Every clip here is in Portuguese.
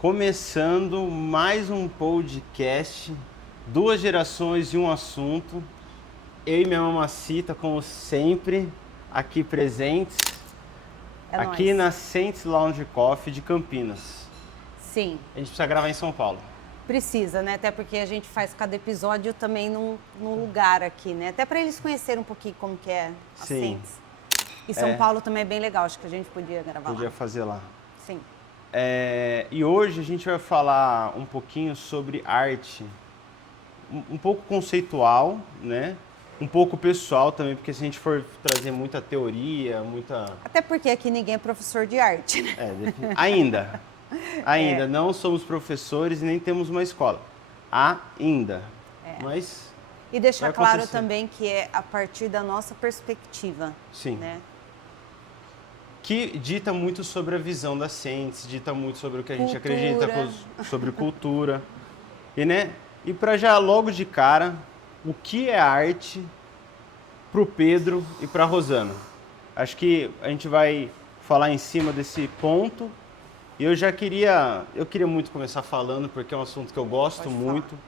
Começando mais um podcast, duas gerações e um assunto. Eu e minha mamacita, como sempre, aqui presentes, aqui na Saints Lounge Coffee de Campinas. Sim. A gente precisa gravar em São Paulo. Precisa, né? Até porque a gente faz cada episódio também num lugar aqui, né? Até para eles conhecerem um pouquinho como que é a Saints. E São Paulo também é bem legal, acho que a gente podia gravar lá. Podia fazer lá. Sim. E hoje a gente vai falar um pouquinho sobre arte, um pouco conceitual, né? Um pouco pessoal também, porque se a gente for trazer muita teoria, Até porque aqui ninguém é professor de arte, né? Ainda não somos professores e nem temos uma escola. Ainda. Mas e deixar claro também que é a partir da nossa perspectiva. Sim. Né? Que dita muito sobre a visão da Saints, dita muito sobre o que a gente Cultura. acredita, sobre cultura. E para já logo de cara, o que é arte para o Pedro e para a Rosana? Acho que a gente vai falar em cima desse ponto. E eu queria muito começar falando, porque é um assunto que eu gosto muito,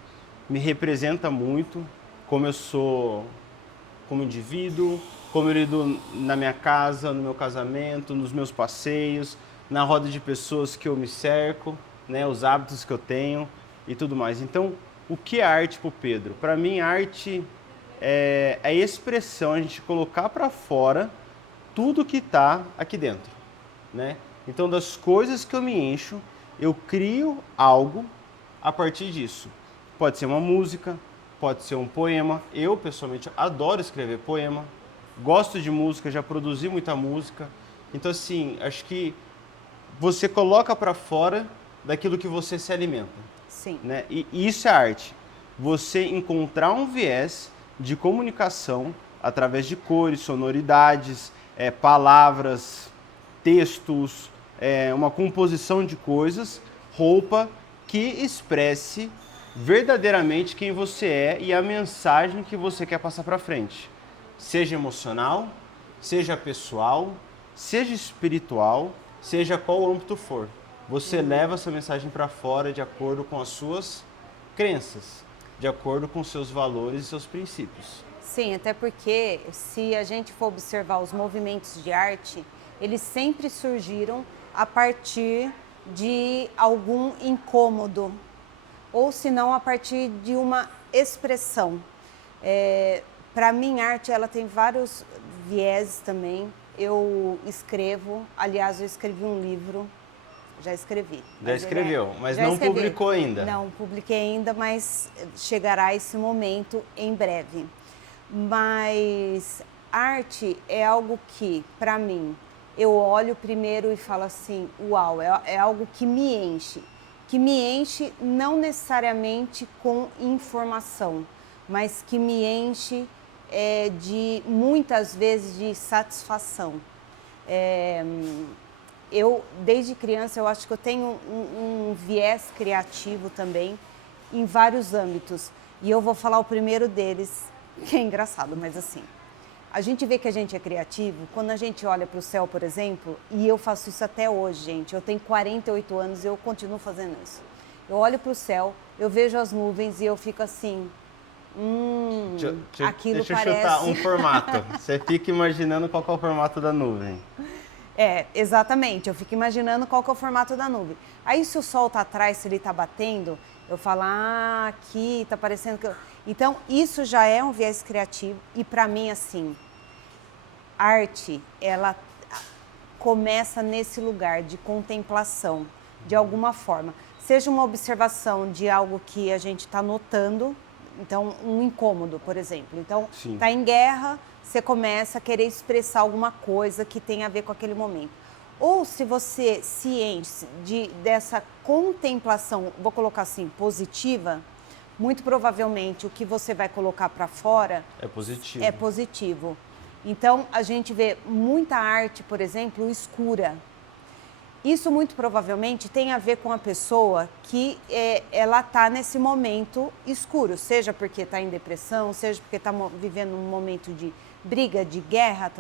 me representa muito, como eu sou como indivíduo, como eu lido na minha casa, no meu casamento, nos meus passeios, na roda de pessoas que eu me cerco, né, os hábitos que eu tenho e tudo mais. Então, o que é arte para o Pedro? Para mim, arte é a expressão, a gente colocar para fora tudo que está aqui dentro, né? Então, das coisas que eu me encho, eu crio algo a partir disso. Pode ser uma música, pode ser um poema. Eu, pessoalmente, adoro escrever poema. Gosto de música, já produzi muita música. Então, assim, acho que você coloca para fora daquilo que você se alimenta. Sim. Né? E isso é arte. Você encontrar um viés de comunicação através de cores, sonoridades, palavras, textos, uma composição de coisas, roupa que expresse verdadeiramente quem você é e a mensagem que você quer passar para frente. Seja emocional, seja pessoal, seja espiritual, seja qual âmbito for. Você leva essa mensagem para fora de acordo com as suas crenças, de acordo com seus valores e seus princípios. Sim, até porque se a gente for observar os movimentos de arte, eles sempre surgiram a partir de algum incômodo, ou se não a partir de uma expressão. Para mim, arte ela tem vários vieses também. Eu escrevo, aliás, eu escrevi um livro, já escrevi. Já escreveu, mas não publicou ainda. Não publiquei ainda, mas chegará esse momento em breve. Mas arte é algo que, para mim, eu olho primeiro e falo assim, uau, é algo que me enche não necessariamente com informação, mas que me enche de, muitas vezes, de satisfação. Eu, desde criança, eu acho que eu tenho um viés criativo também em vários âmbitos. E eu vou falar o primeiro deles, que é engraçado, mas assim, a gente vê que a gente é criativo quando a gente olha para o céu, por exemplo, e eu faço isso até hoje, gente. Eu tenho 48 anos e eu continuo fazendo isso. Eu olho para o céu, eu vejo as nuvens e eu fico assim, aquilo deixa parece... eu chutar um formato. Você fica imaginando qual que é o formato da nuvem. Exatamente. Eu fico imaginando qual que é o formato da nuvem. Aí se o sol está atrás, se ele está batendo, eu falo, aqui está parecendo que... Então, isso já é um viés criativo e para mim, assim, arte, ela começa nesse lugar de contemplação, de alguma forma. Seja uma observação de algo que a gente está notando, então, um incômodo, por exemplo. Então, está em guerra, você começa a querer expressar alguma coisa que tem a ver com aquele momento. Ou se você se enche dessa contemplação, vou colocar assim, positiva, muito provavelmente o que você vai colocar para fora é positivo. Então, a gente vê muita arte, por exemplo, escura. Isso muito provavelmente tem a ver com a pessoa que ela está nesse momento escuro, seja porque está em depressão, seja porque está vivendo um momento de briga, de guerra,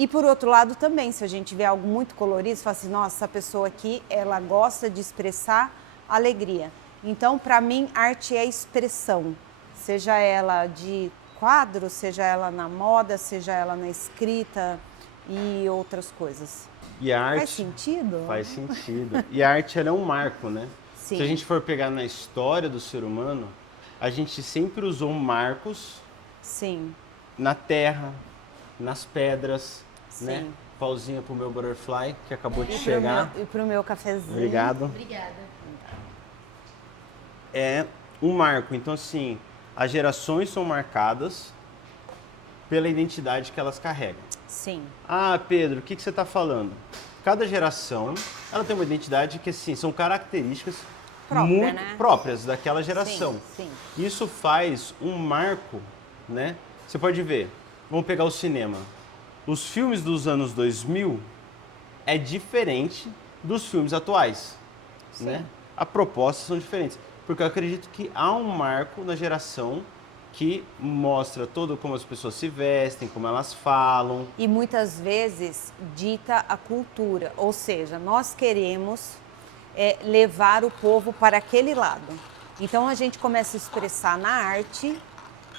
E por outro lado também, se a gente vê algo muito colorido, você fala assim, nossa, essa pessoa aqui, ela gosta de expressar alegria. Então, para mim, arte é expressão. Seja ela de quadro, seja ela na moda, seja ela na escrita e outras coisas. E a arte... Faz sentido? Faz sentido. E a arte, ela é um marco, né? Sim. Se a gente for pegar na história do ser humano, a gente sempre usou marcos Sim. na terra, nas pedras, Sim. né? Pauzinha pro meu butterfly, que acabou de E chegar. e pro meu cafezinho. Obrigado. Obrigada. É um marco. Então, assim, as gerações são marcadas pela identidade que elas carregam. Sim. Ah, Pedro, o que você está falando? Cada geração, ela tem uma identidade que, assim, são características muito né? próprias daquela geração. Sim. Isso faz um marco, né? Você pode ver, vamos pegar o cinema. Os filmes dos anos 2000 é diferente dos filmes atuais, né? As propostas são diferentes, porque eu acredito que há um marco na geração que mostra todo como as pessoas se vestem, como elas falam. E muitas vezes dita a cultura, ou seja, nós queremos levar o povo para aquele lado. Então a gente começa a expressar na arte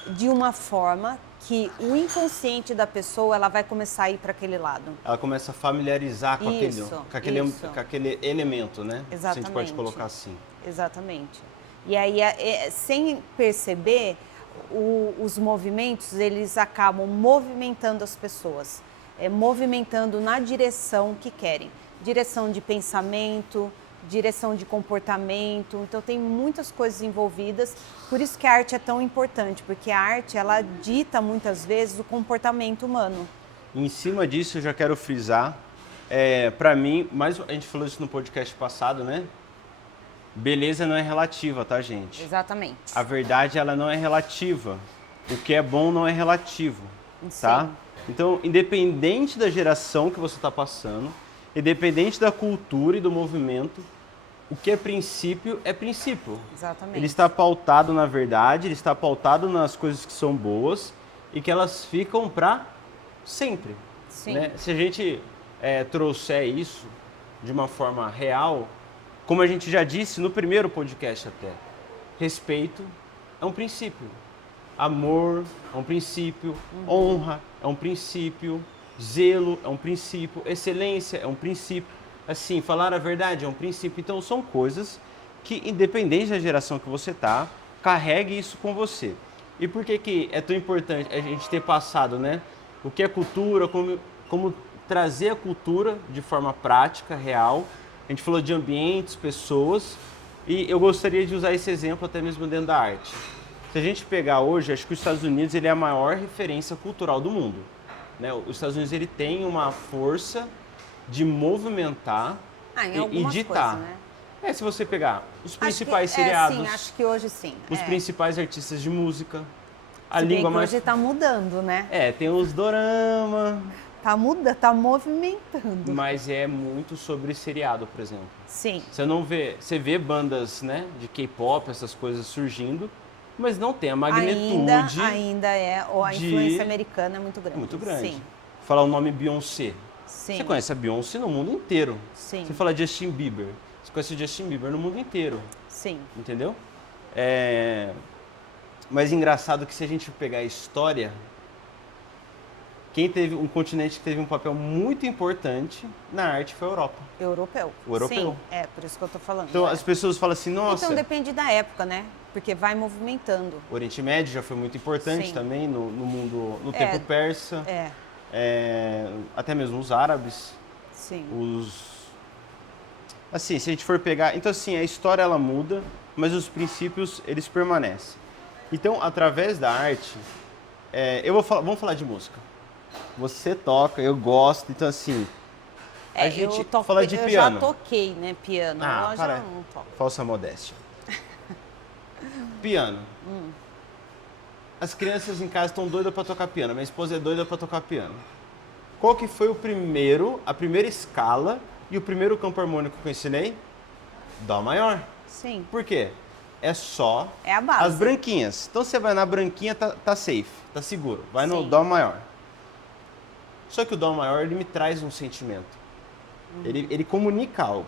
de uma forma que o inconsciente da pessoa ela vai começar a ir para aquele lado. Ela começa a familiarizar com Isso. aquele elemento, né? Exatamente. Se a gente pode colocar assim. Exatamente. E aí, sem perceber, os movimentos, eles acabam movimentando as pessoas, movimentando na direção que querem. Direção de pensamento, direção de comportamento. Então, tem muitas coisas envolvidas. Por isso que a arte é tão importante, porque a arte, ela dita muitas vezes o comportamento humano. Em cima disso, eu já quero frisar, para mim, a gente falou isso no podcast passado, né? Beleza não é relativa, tá, gente? Exatamente. A verdade, ela não é relativa. O que é bom não é relativo, tá? Sim. Então, independente da geração que você está passando, independente da cultura e do movimento, o que é princípio é princípio. Exatamente. Ele está pautado na verdade, ele está pautado nas coisas que são boas e que elas ficam para sempre. Sim. Né? Se a gente trouxer isso de uma forma real, como a gente já disse no primeiro podcast até, respeito é um princípio, amor é um princípio, honra é um princípio, zelo é um princípio, excelência é um princípio, assim, falar a verdade é um princípio. Então são coisas que, independente da geração que você tá, carregue isso com você. E por que é tão importante a gente ter passado, né? O que é cultura, como trazer a cultura de forma prática, real. A gente falou de ambientes, pessoas, e eu gostaria de usar esse exemplo até mesmo dentro da arte. Se a gente pegar hoje, acho que os Estados Unidos ele é a maior referência cultural do mundo. Né? Os Estados Unidos ele tem uma força de movimentar e ditar. Coisas, né? Se você pegar os principais seriados, sim, acho que hoje sim. os principais artistas de música, a Se bem língua que mais... hoje está mudando, né? tem os dorama... Tá movimentando. Mas é muito sobre seriado, por exemplo. Sim. Você vê bandas, né, de K-pop, essas coisas surgindo, mas não tem a magnitude. Ainda a influência americana é muito grande. Muito grande. Sim. Falar o nome Beyoncé. Sim. Você conhece a Beyoncé no mundo inteiro. Sim. Você fala Justin Bieber. Você conhece o Justin Bieber no mundo inteiro. Sim. Entendeu? Mas engraçado que se a gente pegar a história, quem teve um continente que teve um papel muito importante na arte foi a Europa. Europeu. O europeu. Sim, por isso que eu tô falando. Então as pessoas falam assim, nossa... Então depende da época, né? Porque vai movimentando. O Oriente Médio já foi muito importante Sim. também no mundo, no tempo persa. Até mesmo os árabes. Sim. Assim, se a gente for pegar... Então assim, a história ela muda, mas os princípios eles permanecem. Então, através da arte, vamos falar de música. Você toca, eu gosto, então assim, a gente fala de piano. Eu já toquei, né, piano. Eu já não toco. Falsa modéstia. Piano. As crianças em casa estão doidas para tocar piano. Minha esposa é doida para tocar piano. Qual que foi a primeira escala e o primeiro campo harmônico que eu ensinei? Dó maior. Sim. Por quê? É só a base. As branquinhas. Então você vai na branquinha, tá safe, tá seguro. Vai no Sim. Dó maior. Só que o Dó maior, ele me traz um sentimento. Ele comunica algo.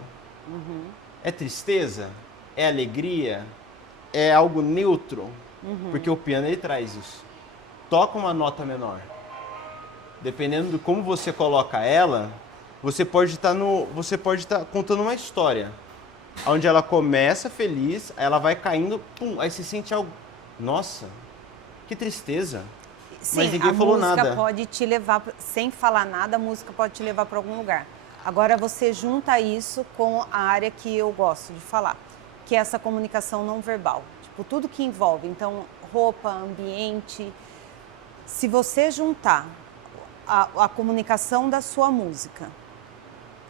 É tristeza? É alegria? É algo neutro? Porque o piano, ele traz isso. Toca uma nota menor. Dependendo de como você coloca ela, você pode estar contando uma história. Onde ela começa feliz, aí ela vai caindo, pum, aí você sente algo. Nossa, que tristeza. Sim, mas ninguém falou nada. A música pode te levar, sem falar nada, a música pode te levar para algum lugar. Agora você junta isso com a área que eu gosto de falar, que é essa comunicação não verbal. Tipo, tudo que envolve, então, roupa, ambiente. Se você juntar a comunicação da sua música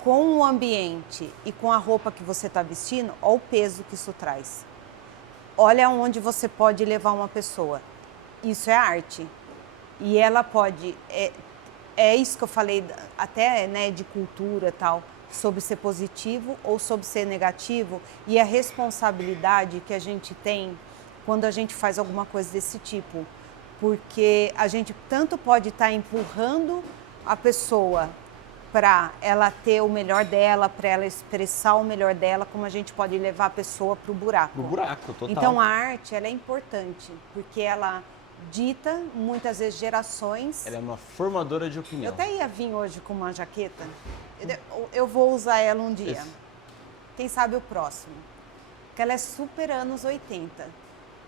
com o ambiente e com a roupa que você está vestindo, olha o peso que isso traz. Olha onde você pode levar uma pessoa. Isso é arte. E ela pode... É isso que eu falei, até, né, de cultura e tal, sobre ser positivo ou sobre ser negativo, e a responsabilidade que a gente tem quando a gente faz alguma coisa desse tipo. Porque a gente tanto pode estar empurrando a pessoa para ela ter o melhor dela, para ela expressar o melhor dela, como a gente pode levar a pessoa para o buraco. No buraco, total. Então a arte, ela é importante, porque ela dita, muitas vezes, gerações. Ela é uma formadora de opinião. Eu até ia vir hoje com uma jaqueta, eu vou usar ela um dia. Esse. Quem sabe o próximo. Porque ela é super anos 80.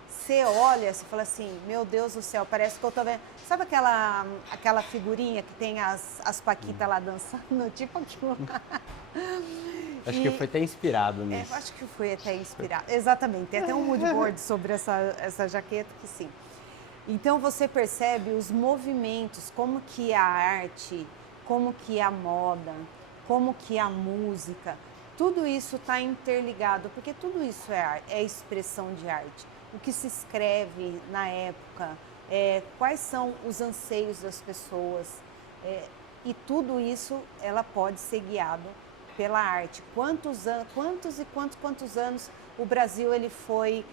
Você olha, você fala assim, meu Deus do céu, parece que eu tô vendo... Sabe aquela figurinha que tem as paquitas lá dançando? Tipo aquilo lá. Acho que eu fui até inspirado nisso. Acho que fui até inspirado. Exatamente, tem até um mood board sobre essa jaqueta que sim. Então você percebe os movimentos, como que a arte, como que a moda, como que a música, tudo isso está interligado, porque tudo isso é expressão de arte. O que se escreve na época, quais são os anseios das pessoas, e tudo isso ela pode ser guiado pela arte. Quantos anos o Brasil ele foi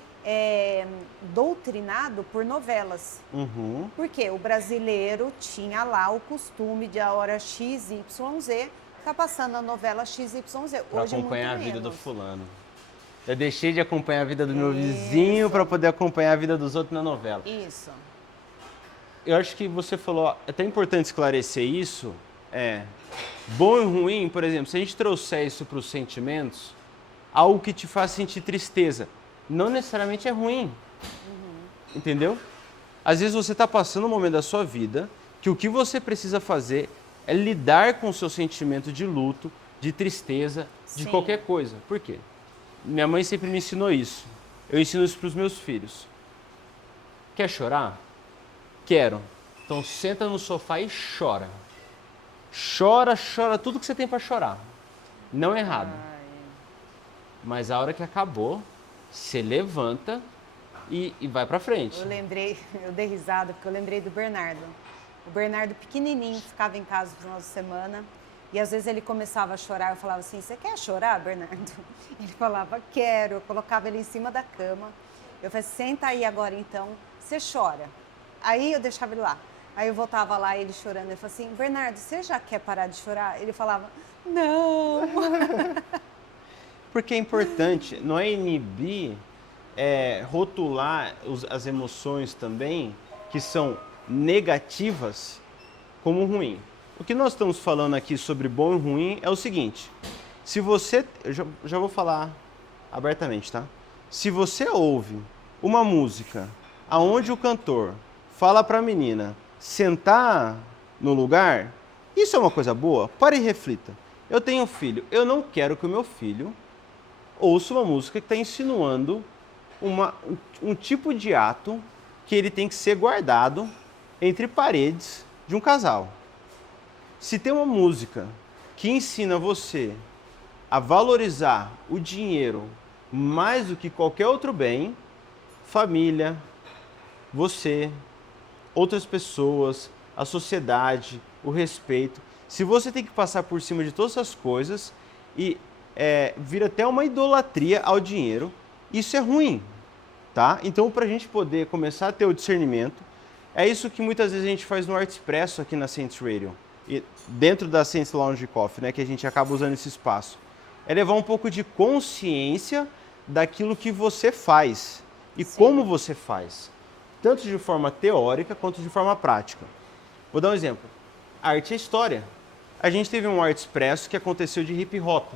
doutrinado por novelas? Por quê? O brasileiro tinha lá o costume de a hora XYZ tá passando a novela XYZ. Para Hoje acompanhar muito a vida do menos. fulano. Eu deixei de acompanhar a vida do meu vizinho para poder acompanhar a vida dos outros na novela. Isso. Eu acho que você falou, é até importante esclarecer isso, bom e ruim, por exemplo, se a gente trouxer isso para os sentimentos, algo que te faz sentir tristeza, não necessariamente é ruim, entendeu? Às vezes você está passando um momento da sua vida que o que você precisa fazer é lidar com o seu sentimento de luto, de tristeza, de Sim. qualquer coisa. Por quê? Minha mãe sempre me ensinou isso. Eu ensino isso para os meus filhos. Quer chorar? Quero. Então senta no sofá e chora. Chora, chora tudo que você tem para chorar. Não é errado. Mas a hora que acabou, você levanta e vai para frente. Eu dei risada porque eu lembrei do Bernardo. O Bernardo pequenininho ficava em casa no final de semana. E às vezes ele começava a chorar, eu falava assim, você quer chorar, Bernardo? Ele falava, quero. Eu colocava ele em cima da cama. Eu falei, senta aí agora então, você chora. Aí eu deixava ele lá. Aí eu voltava lá, ele chorando. Ele falava assim, Bernardo, você já quer parar de chorar? Ele falava, não. Porque é importante, não é inibir, rotular as emoções também, que são negativas, como ruim. O que nós estamos falando aqui sobre bom e ruim é o seguinte, se você, eu já vou falar abertamente, tá? Se você ouve uma música aonde o cantor fala para a menina sentar no lugar, isso é uma coisa boa? Pare e reflita. Eu tenho um filho, eu não quero que o meu filho ouça uma música que está insinuando um tipo de ato que ele tem que ser guardado entre paredes de um casal. Se tem uma música que ensina você a valorizar o dinheiro mais do que qualquer outro bem, família, você, outras pessoas, a sociedade, o respeito, se você tem que passar por cima de todas essas coisas e vira até uma idolatria ao dinheiro, isso é ruim, tá? Então, para a gente poder começar a ter o discernimento, é isso que muitas vezes a gente faz no Arte Expresso aqui na Saints Radio. dentro da Sense Lounge Coffee, né, que a gente acaba usando esse espaço, é levar um pouco de consciência daquilo que você faz e Sim. como você faz, tanto de forma teórica quanto de forma prática. Vou dar um exemplo. Arte é história. A gente teve um Art Expresso que aconteceu de hip hop.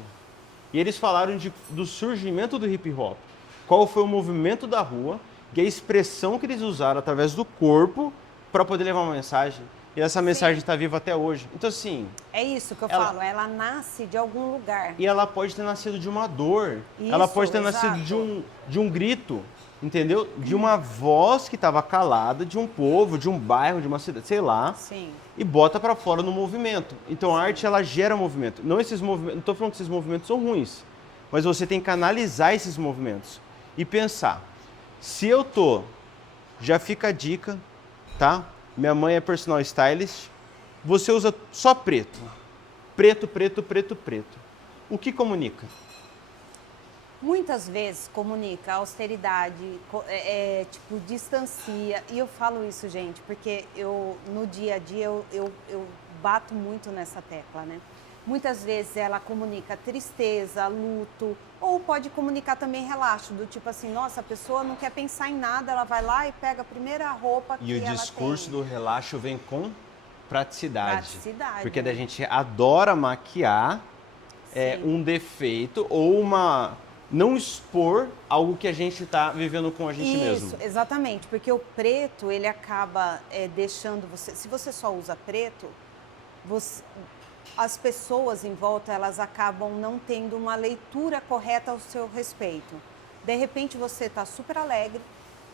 E eles falaram do surgimento do hip hop. Qual foi o movimento da rua e a expressão que eles usaram através do corpo para poder levar uma mensagem. E essa mensagem está viva até hoje. Então, assim... É isso que eu falo, ela nasce de algum lugar. E ela pode ter nascido de uma dor. Isso, ela pode ter exato. nascido de um grito, entendeu? De uma voz que estava calada de um povo, de um bairro, de uma cidade, sei lá. Sim. E bota para fora no movimento. Então a arte, ela gera movimento. Não esses movimentos, não estou falando que esses movimentos são ruins, mas você tem que analisar esses movimentos e pensar. Se eu tô, já fica a dica, tá? Minha mãe é personal stylist. Você usa só preto. Preto, preto, preto, preto. O que comunica? Muitas vezes comunica austeridade, tipo, distancia. E eu falo isso, gente, porque no dia a dia, eu bato muito nessa tecla, né? Muitas vezes ela comunica tristeza, luto, ou pode comunicar também relaxo, do tipo assim, nossa, a pessoa não quer pensar em nada, ela vai lá e pega a primeira roupa que ela tem. E o discurso do relaxo vem com praticidade. Praticidade, Porque né? a gente adora maquiar um defeito ou não expor algo que a gente está vivendo com a gente mesmo. Isso, exatamente, porque o preto, ele acaba deixando você... Se você só usa preto, as pessoas em volta, elas acabam não tendo uma leitura correta ao seu respeito. De repente, você está super alegre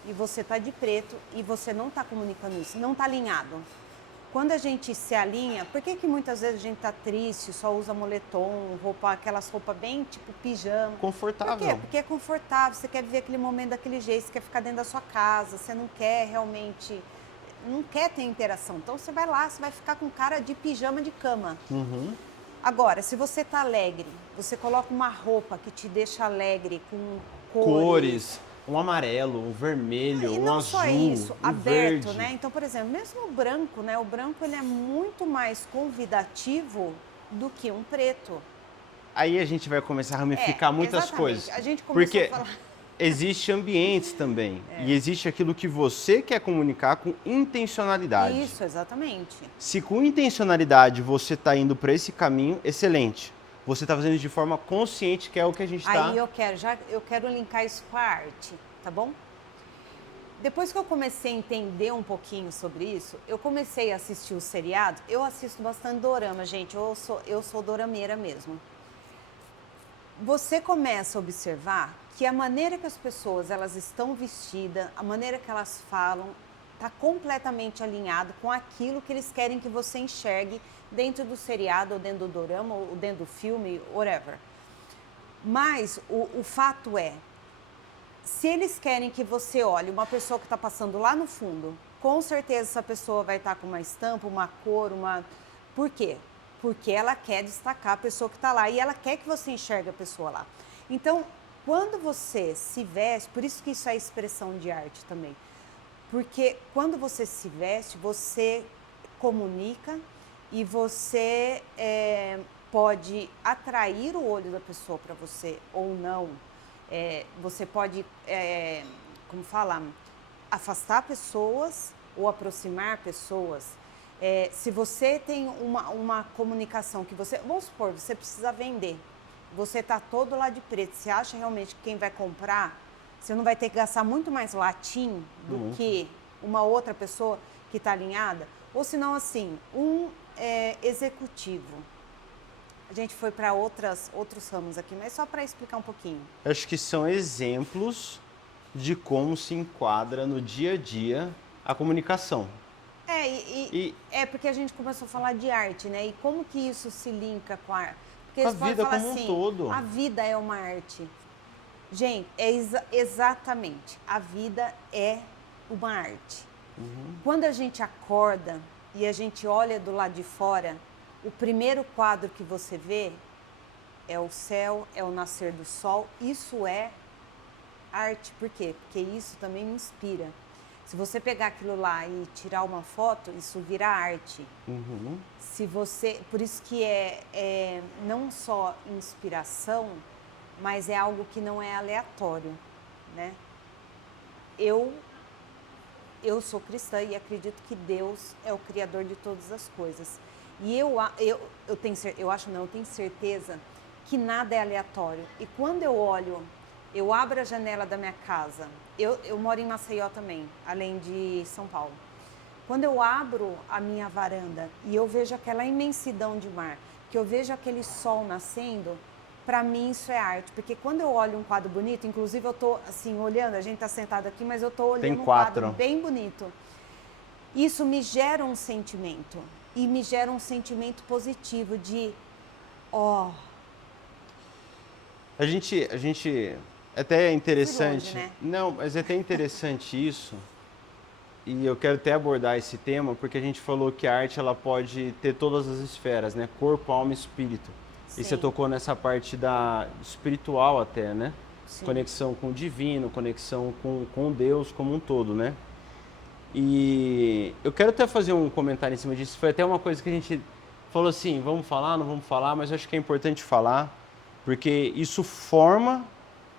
e você está de preto e você não está comunicando isso, não está alinhado. Quando a gente se alinha, por que muitas vezes a gente tá triste, só usa moletom, aquelas roupas bem tipo pijama? Confortável. Por quê? Porque é confortável, você quer viver aquele momento daquele jeito, você quer ficar dentro da sua casa, você não quer realmente, não quer ter interação. Então você vai lá, você vai ficar com cara de pijama de cama. Agora, se você tá alegre, você coloca uma roupa que te deixa alegre, com cores, um amarelo, um vermelho, e um não azul, só isso, um aberto, verde. né? Então, por exemplo, mesmo o branco, né? O branco ele é muito mais convidativo do que um preto. Aí a gente vai começar a ramificar muitas exatamente. coisas. A gente começou porque a falar... existe ambientes também. E existe aquilo que você quer comunicar com intencionalidade. Isso, exatamente. Se com intencionalidade você está indo para esse caminho, excelente. Você está fazendo de forma consciente, que é o que a gente está... Aí eu quero linkar isso com a arte, tá bom? Depois que eu comecei a entender um pouquinho sobre isso, eu comecei a assistir o seriado. Eu assisto bastante dorama, gente. Eu sou dorameira mesmo. Você começa a observar que a maneira que as pessoas elas estão vestidas, a maneira que elas falam, está completamente alinhado com aquilo que eles querem que você enxergue dentro do seriado, ou dentro do dorama, ou dentro do filme, whatever. Mas o fato é, se eles querem que você olhe uma pessoa que está passando lá no fundo, com certeza essa pessoa vai estar com uma estampa, uma cor, uma... Por quê? Porque ela quer destacar a pessoa que está lá e ela quer que você enxergue a pessoa lá. Então, quando você se veste, por isso que isso é expressão de arte também, porque quando você se veste, você comunica e você pode atrair o olho da pessoa para você ou não. Você pode, como falar, afastar pessoas ou aproximar pessoas. Se você tem uma comunicação que você... Vamos supor, você precisa vender. Você está todo lá de preto. Você acha realmente que quem vai comprar, você não vai ter que gastar muito mais latim do que uma outra pessoa que está alinhada? Ou se não, assim, executivo. A gente foi para outros ramos aqui, mas só para explicar um pouquinho. Acho que são exemplos de como se enquadra no dia a dia a comunicação. Porque a gente começou a falar de arte, né? E como que isso se linka com a arte? Porque A eles podem vida falar como um assim, todo. a vida é uma arte. Gente, exatamente, a vida é uma arte. Quando a gente acorda e a gente olha do lado de fora, o primeiro quadro que você vê é o céu, é o nascer do sol. Isso é arte. Por quê? Porque isso também me inspira. Se você pegar aquilo lá e tirar uma foto, isso vira arte. Uhum. Se você, por isso que é não só inspiração, mas é algo que não é aleatório, né? Eu sou cristã e acredito que Deus é o criador de todas as coisas. E eu tenho certeza que nada é aleatório. E quando eu olho, eu abro a janela da minha casa, eu moro em Maceió também, além de São Paulo. Quando eu abro a minha varanda e eu vejo aquela imensidão de mar, que eu vejo aquele sol nascendo, para mim isso é arte. Porque quando eu olho um quadro bonito, inclusive eu tô assim olhando, a gente tá sentado aqui, mas eu tô olhando um quadro bem bonito. Isso me gera um sentimento. E me gera um sentimento positivo de, A gente até é interessante. longe, né? Não, mas é até interessante isso. E eu quero até abordar esse tema porque a gente falou que a arte ela pode ter todas as esferas, né? Corpo, alma e espírito. Sim. E você tocou nessa parte da espiritual até, né? Sim. Conexão com o divino, conexão com Deus como um todo, né? E eu quero até fazer um comentário em cima disso. Foi até uma coisa que a gente falou assim, vamos falar, não vamos falar, mas eu acho que é importante falar, porque isso forma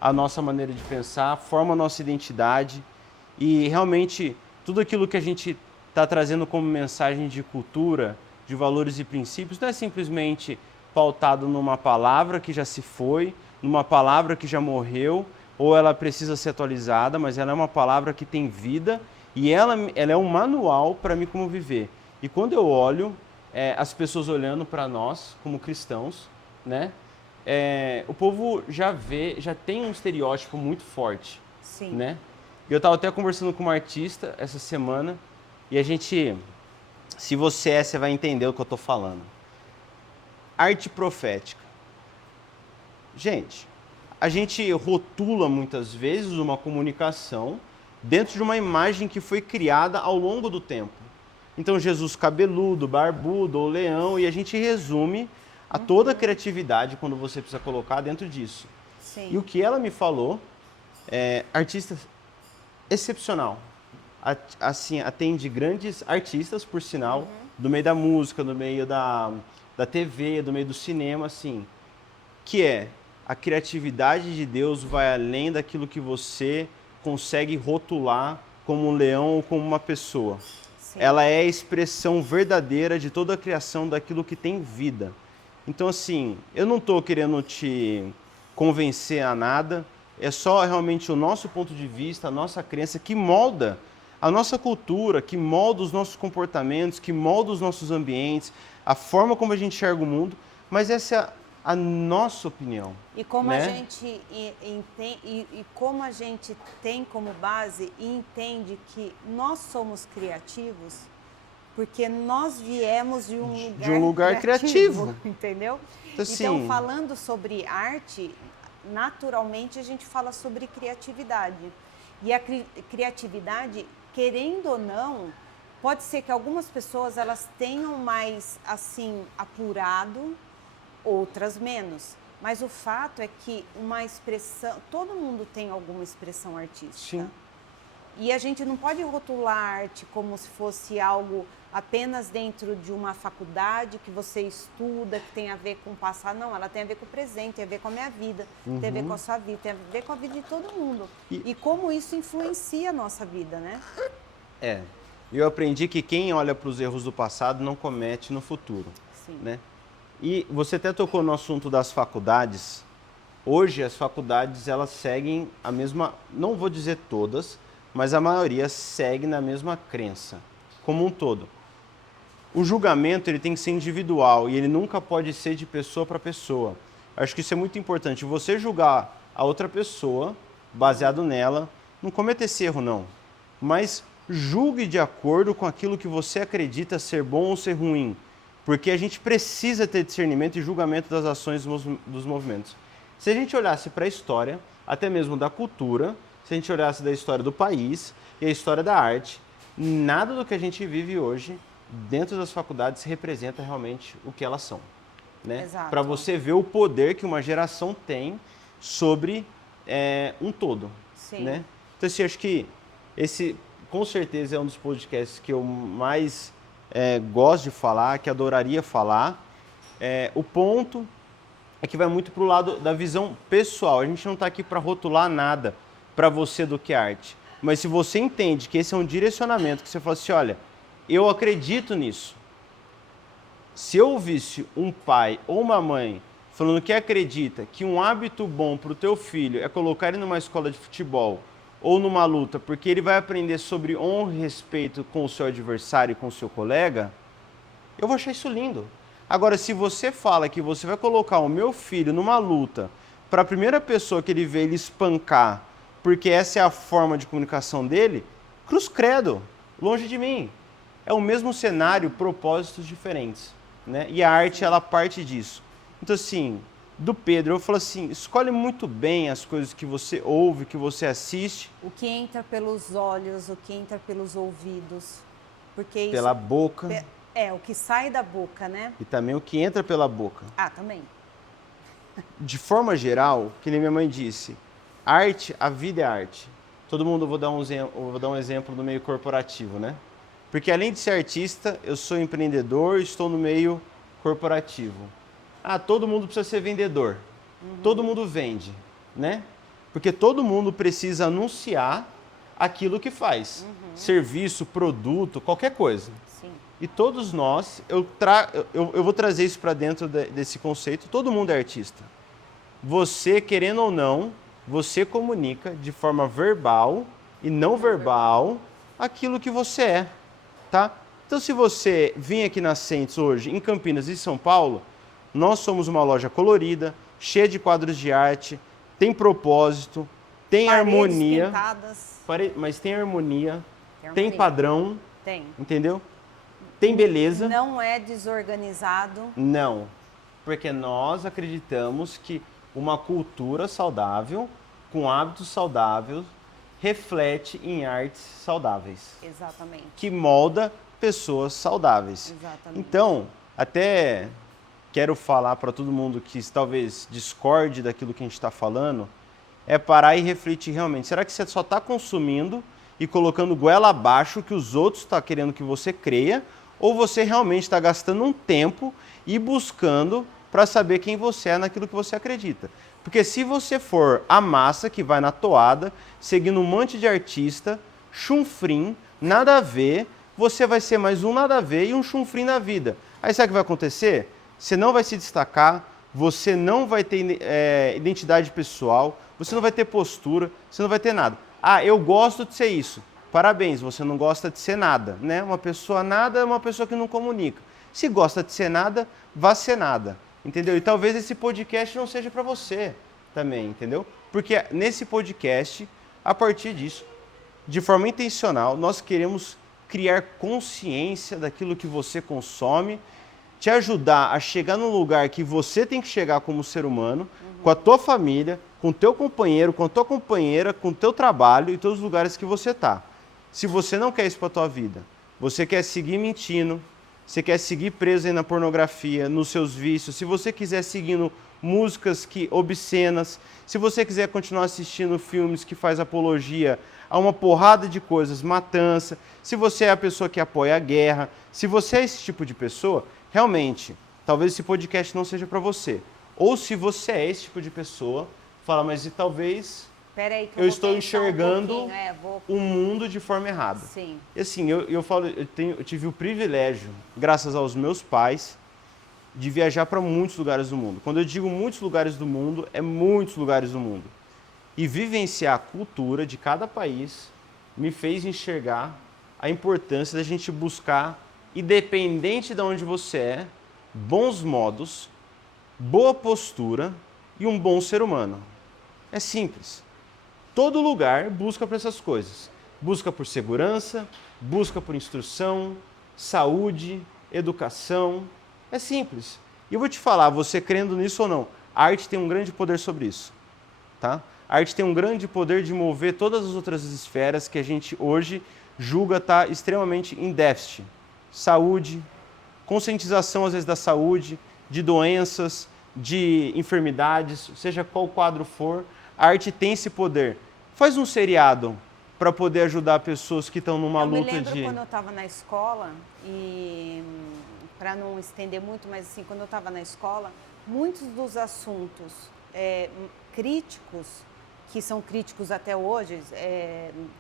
a nossa maneira de pensar, forma a nossa identidade e realmente tudo aquilo que a gente está trazendo como mensagem de cultura, de valores e princípios, não é simplesmente pautado numa palavra que já se foi, numa palavra que já morreu, ou ela precisa ser atualizada, mas ela é uma palavra que tem vida e ela é um manual para mim como viver. E quando eu olho as pessoas olhando para nós como cristãos, né? O povo já tem um estereótipo muito forte, Sim. né? Eu estava até conversando com uma artista essa semana e a gente, se você vai entender o que eu estou falando. Arte profética. Gente, a gente rotula muitas vezes uma comunicação dentro de uma imagem que foi criada ao longo do tempo. Então, Jesus cabeludo, barbudo ou leão, e a gente resume a toda a criatividade quando você precisa colocar dentro disso. Sim. E o que ela me falou, artista excepcional. Assim, atende grandes artistas, por sinal, do meio da música, do meio da TV, do meio do cinema, assim, que a criatividade de Deus vai além daquilo que você consegue rotular como um leão ou como uma pessoa. Sim. Ela é a expressão verdadeira de toda a criação daquilo que tem vida. Então, assim, eu não estou querendo te convencer a nada, é só realmente o nosso ponto de vista, a nossa crença que molda a nossa cultura, que molda os nossos comportamentos, que molda os nossos ambientes, a forma como a gente enxerga o mundo, mas essa é a nossa opinião. E como né? a gente como a gente tem como base e entende que nós somos criativos, porque nós viemos de um lugar criativo, entendeu? Assim, então, falando sobre arte, naturalmente a gente fala sobre criatividade. E a criatividade, querendo ou não, pode ser que algumas pessoas elas tenham mais assim apurado, outras menos. Mas o fato é que uma expressão, todo mundo tem alguma expressão artística. Sim. E a gente não pode rotular a arte como se fosse algo apenas dentro de uma faculdade que você estuda, que tem a ver com o passado. Não, ela tem a ver com o presente, tem a ver com a minha vida, tem a ver com a sua vida, tem a ver com a vida de todo mundo. E como isso influencia a nossa vida, né? Eu aprendi que quem olha para os erros do passado não comete no futuro. Sim. Né? E você até tocou no assunto das faculdades. Hoje as faculdades elas seguem a mesma, não vou dizer todas, mas a maioria segue na mesma crença, como um todo. O julgamento ele tem que ser individual e ele nunca pode ser de pessoa para pessoa. Acho que isso é muito importante. Você julgar a outra pessoa, baseado nela, não cometa esse erro não. Mas julgue de acordo com aquilo que você acredita ser bom ou ser ruim. Porque a gente precisa ter discernimento e julgamento das ações dos movimentos. Se a gente olhasse para a história, até mesmo da cultura, se a gente olhasse da história do país e a história da arte, nada do que a gente vive hoje dentro das faculdades representa realmente o que elas são. Né? Para você ver o poder que uma geração tem sobre um todo. Sim. Né? Então, assim, acho que com certeza é um dos podcasts que eu mais gosto de falar, que adoraria falar. O ponto é que vai muito para o lado da visão pessoal. A gente não está aqui para rotular nada para você do que é arte. Mas se você entende que esse é um direcionamento, que você fala assim, olha, eu acredito nisso. Se eu ouvisse um pai ou uma mãe falando que acredita que um hábito bom para o teu filho é colocar ele numa escola de futebol ou numa luta, porque ele vai aprender sobre honra e respeito com o seu adversário e com o seu colega, eu vou achar isso lindo. Agora, se você fala que você vai colocar o meu filho numa luta para a primeira pessoa que ele vê ele espancar, porque essa é a forma de comunicação dele, cruz credo, longe de mim. É o mesmo cenário, propósitos diferentes, né? E a arte, ela parte disso. Então, assim, do Pedro, eu falo assim, escolhe muito bem as coisas que você ouve, que você assiste. O que entra pelos olhos, o que entra pelos ouvidos. Porque isso, pela boca. O que sai da boca, né? E também o que entra pela boca. Ah, também. De forma geral, que nem minha mãe disse, arte, a vida é arte. Todo mundo, eu vou dar um exemplo do meio corporativo, né? Porque além de ser artista, eu sou empreendedor, estou no meio corporativo. Ah, todo mundo precisa ser vendedor. Todo mundo vende, né? Porque todo mundo precisa anunciar aquilo que faz. Serviço, produto, qualquer coisa. Sim. E todos nós, eu vou trazer isso para dentro desse conceito, todo mundo é artista. Você, querendo ou não, você comunica de forma verbal e não verbal aquilo que você é, tá? Então, se você vir aqui na Sentes hoje, em Campinas e São Paulo, nós somos uma loja colorida, cheia de quadros de arte, tem propósito, tem harmonia, mas tem harmonia, tem padrão, entendeu? Tem beleza. Não é desorganizado. Não, porque nós acreditamos que uma cultura saudável, com hábitos saudáveis, reflete em artes saudáveis. Exatamente. Que molda pessoas saudáveis. Exatamente. Então, até quero falar para todo mundo que talvez discorde daquilo que a gente está falando, é parar e refletir realmente. Será que você só está consumindo e colocando goela abaixo o que os outros estão querendo que você creia? Ou você realmente está gastando um tempo e buscando para saber quem você é naquilo que você acredita? Porque se você for a massa que vai na toada, seguindo um monte de artista, chunfrim, nada a ver, você vai ser mais um nada a ver e um chunfrim na vida. Aí sabe o que vai acontecer? Você não vai se destacar, você não vai ter identidade pessoal, você não vai ter postura, você não vai ter nada. Ah, eu gosto de ser isso. Parabéns, você não gosta de ser nada, né? Uma pessoa nada é uma pessoa que não comunica. Se gosta de ser nada, vá ser nada, entendeu? E talvez esse podcast não seja para você também, entendeu? Porque nesse podcast, a partir disso, de forma intencional, nós queremos criar consciência daquilo que você consome, te ajudar a chegar num lugar que você tem que chegar como ser humano, com a tua família, com o teu companheiro, com a tua companheira, com o teu trabalho e todos os lugares que você está. Se você não quer isso para a tua vida, você quer seguir mentindo, você quer seguir preso aí na pornografia, nos seus vícios, se você quiser seguindo músicas obscenas, se você quiser continuar assistindo filmes que faz apologia a uma porrada de coisas, matança, se você é a pessoa que apoia a guerra, se você é esse tipo de pessoa, realmente, talvez esse podcast não seja para você. Ou se você é esse tipo de pessoa, fala, mas talvez eu estou enxergando o mundo de forma errada. Sim. E assim, eu tive o privilégio, graças aos meus pais, de viajar para muitos lugares do mundo. Quando eu digo muitos lugares do mundo, é muitos lugares do mundo. E vivenciar a cultura de cada país me fez enxergar a importância da gente buscar, independente de onde você é, bons modos, boa postura e um bom ser humano. É simples. Todo lugar busca por essas coisas. Busca por segurança, busca por instrução, saúde, educação. É simples. E eu vou te falar, você crendo nisso ou não, a arte tem um grande poder sobre isso. Tá? A arte tem um grande poder de mover todas as outras esferas que a gente hoje julga estar extremamente em déficit. Saúde, conscientização às vezes da saúde, de doenças, de enfermidades, seja qual quadro for, a arte tem esse poder. Faz um seriado para poder ajudar pessoas que estão numa luta Eu me lembro de... quando eu estava na escola, e para não estender muito, mas assim, quando eu estava na escola, muitos dos assuntos críticos, que são críticos até hoje,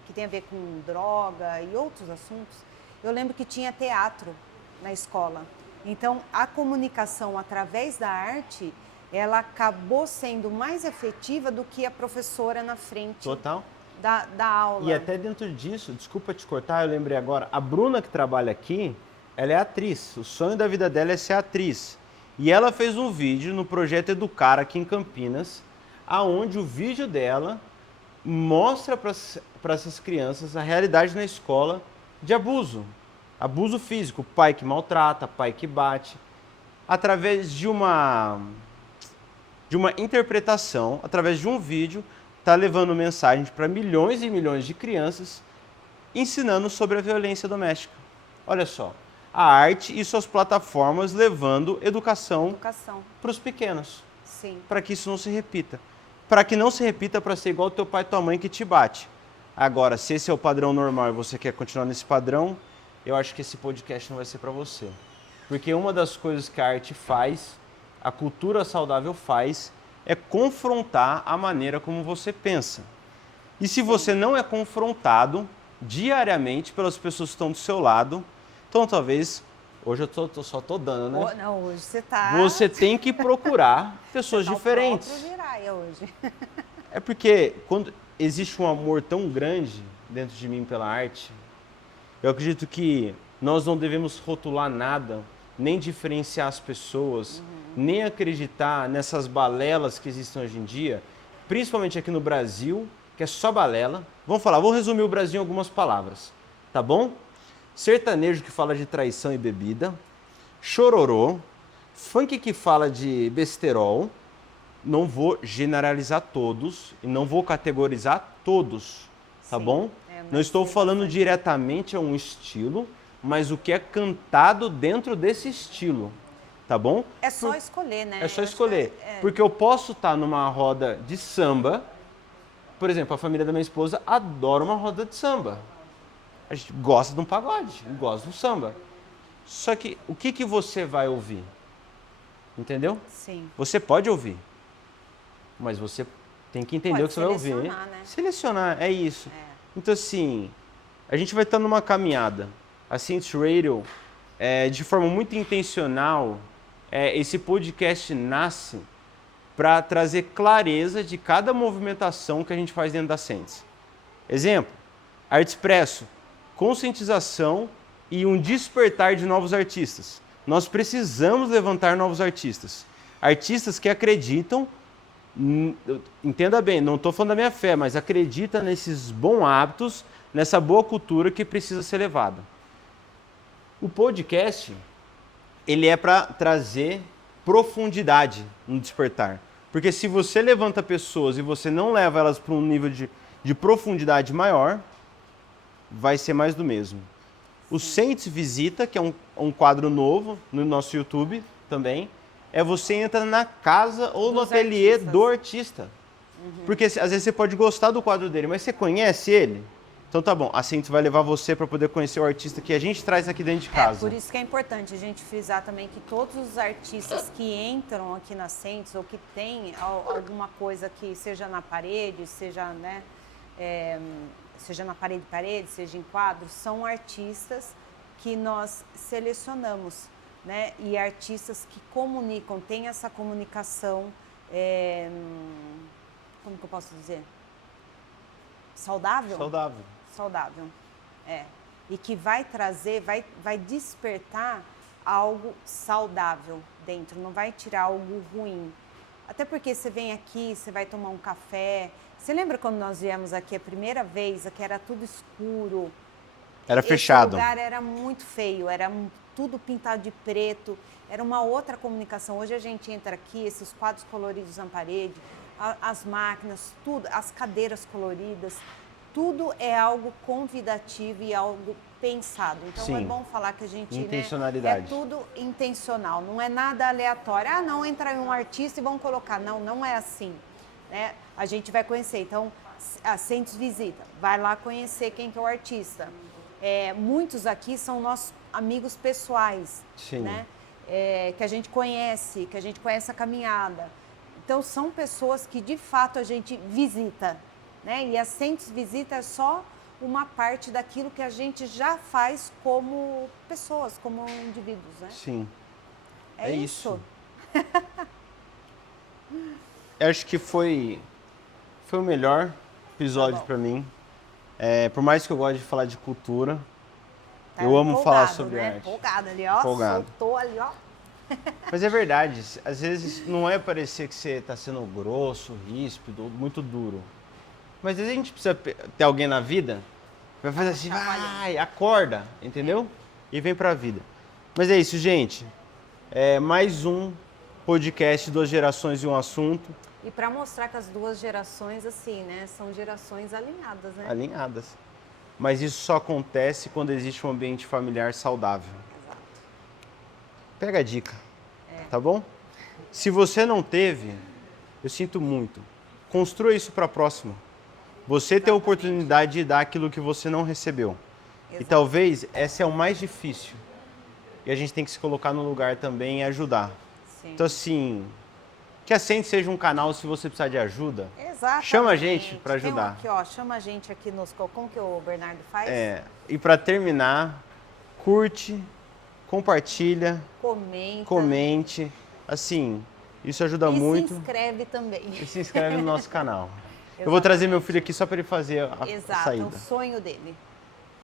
que tem a ver com droga e outros assuntos, eu lembro que tinha teatro na escola. Então, a comunicação através da arte, ela acabou sendo mais efetiva do que a professora na frente Total. da aula. E até dentro disso, desculpa te cortar, eu lembrei agora, a Bruna que trabalha aqui, ela é atriz, o sonho da vida dela é ser atriz. E ela fez um vídeo no Projeto Educar aqui em Campinas, aonde o vídeo dela mostra para essas crianças a realidade na escola de abuso. Abuso físico, pai que maltrata, pai que bate. Através de uma interpretação, através de um vídeo, está levando mensagens para milhões e milhões de crianças, ensinando sobre a violência doméstica. Olha só, a arte e suas plataformas levando educação para os pequenos. Sim. Para que isso não se repita. Para que não se repita para ser igual teu pai e tua mãe que te bate. Agora, se esse é o padrão normal e você quer continuar nesse padrão, eu acho que esse podcast não vai ser para você. Porque uma das coisas que a arte faz, a cultura saudável faz, é confrontar a maneira como você pensa. E se você não é confrontado diariamente pelas pessoas que estão do seu lado, então talvez, hoje eu só tô dando, né? Não, hoje você tá... Você tem que procurar pessoas você tá diferentes. O próprio Jiraya hoje. É porque quando existe um amor tão grande dentro de mim pela arte, eu acredito que nós não devemos rotular nada, nem diferenciar as pessoas, nem acreditar nessas balelas que existem hoje em dia, principalmente aqui no Brasil, que é só balela. Vou resumir o Brasil em algumas palavras, tá bom? Sertanejo que fala de traição e bebida, chororô, funk que fala de besterol. Não vou generalizar todos e não vou categorizar todos, tá bom? Não estou falando diretamente a um estilo, mas o que é cantado dentro desse estilo, tá bom? É só escolher, né? É só escolher. Porque eu posso estar numa roda de samba, por exemplo, a família da minha esposa adora uma roda de samba. A gente gosta de um pagode, gosta do samba. Só que o que você vai ouvir? Entendeu? Sim. Você pode ouvir, mas você tem que entender o que você vai ouvir. Né? Selecionar, é isso. Então, assim, a gente vai estar numa caminhada. A Saints Radio, de forma muito intencional, esse podcast nasce para trazer clareza de cada movimentação que a gente faz dentro da Saints. Exemplo, Arte Expresso, conscientização e um despertar de novos artistas. Nós precisamos levantar novos artistas. Artistas que acreditam, entenda bem, não estou falando da minha fé, mas acredita nesses bons hábitos, nessa boa cultura que precisa ser levada. O podcast, ele é para trazer profundidade no despertar. Porque se você levanta pessoas e você não leva elas para um nível de profundidade maior, vai ser mais do mesmo. O Saints Visita, que é um quadro novo no nosso YouTube também, você entra na casa ou no ateliê do artista. Porque às vezes você pode gostar do quadro dele, mas você conhece ele? Então tá bom, a Saints vai levar você para poder conhecer o artista que a gente traz aqui dentro de casa. Por isso que é importante a gente frisar também que todos os artistas que entram aqui na Saints ou que tem alguma coisa que seja na parede, seja, né, seja na parede, seja em quadro, são artistas que nós selecionamos, né? E artistas que comunicam, têm essa comunicação, como que eu posso dizer? Saudável? Saudável, E que vai trazer, vai despertar algo saudável dentro, não vai tirar algo ruim. Até porque você vem aqui, você vai tomar um café. Você lembra quando nós viemos aqui a primeira vez, aqui era tudo escuro? Era fechado. Esse lugar era muito feio, era tudo pintado de preto, era uma outra comunicação. Hoje a gente entra aqui, esses quadros coloridos na parede, as máquinas, tudo, as cadeiras coloridas, tudo é algo convidativo e algo pensado. Então Sim. É bom falar que a gente, intencionalidade. É tudo intencional, não é nada aleatório. Ah, não, entra um artista e vão colocar. Não, não é assim. Né? A gente vai conhecer. Então, Sentes visita, vai lá conhecer quem que é o artista. Muitos aqui são nossos amigos pessoais, Sim. né? Que a gente conhece a caminhada. Então, são pessoas que, de fato, a gente visita, né? E a Sentes Visita é só uma parte daquilo que a gente já faz como pessoas, como indivíduos, né? Sim. É isso. Eu acho que foi o melhor episódio Tá bom. pra mim. Por mais que eu goste de falar de cultura, Tá eu amo falar empolgado, sobre né? arte. Empolgado ali, ó. Empolgado. Soltou ali, ó. Mas é verdade, às vezes não é parecer que você está sendo grosso, ríspido, muito duro. Mas às vezes a gente precisa ter alguém na vida que vai fazer assim, vai, acorda, entendeu? E vem pra vida. Mas é isso, gente. Mais um podcast, 2 gerações e um assunto. E para mostrar que as duas gerações, assim, né, são gerações alinhadas, né? Alinhadas. Mas isso só acontece quando existe um ambiente familiar saudável. Exato. Pega a dica, tá bom? Se você não teve, eu sinto muito. Construa isso para a próxima. Você tem a oportunidade de dar aquilo que você não recebeu. Exato. E talvez essa é o mais difícil. E a gente tem que se colocar no lugar também e ajudar. Sim. Então assim, que a Sente seja um canal se você precisar de ajuda. Exatamente. Chama a gente para ajudar. Aqui, ó, chama a gente aqui nos... Como que o Bernardo faz? E para terminar, curte, compartilha, Comenta. comente. Assim, isso ajuda E muito. se inscreve também. E se inscreve no nosso canal. Eu vou trazer meu filho aqui só para ele fazer a Exato, saída. é o sonho dele.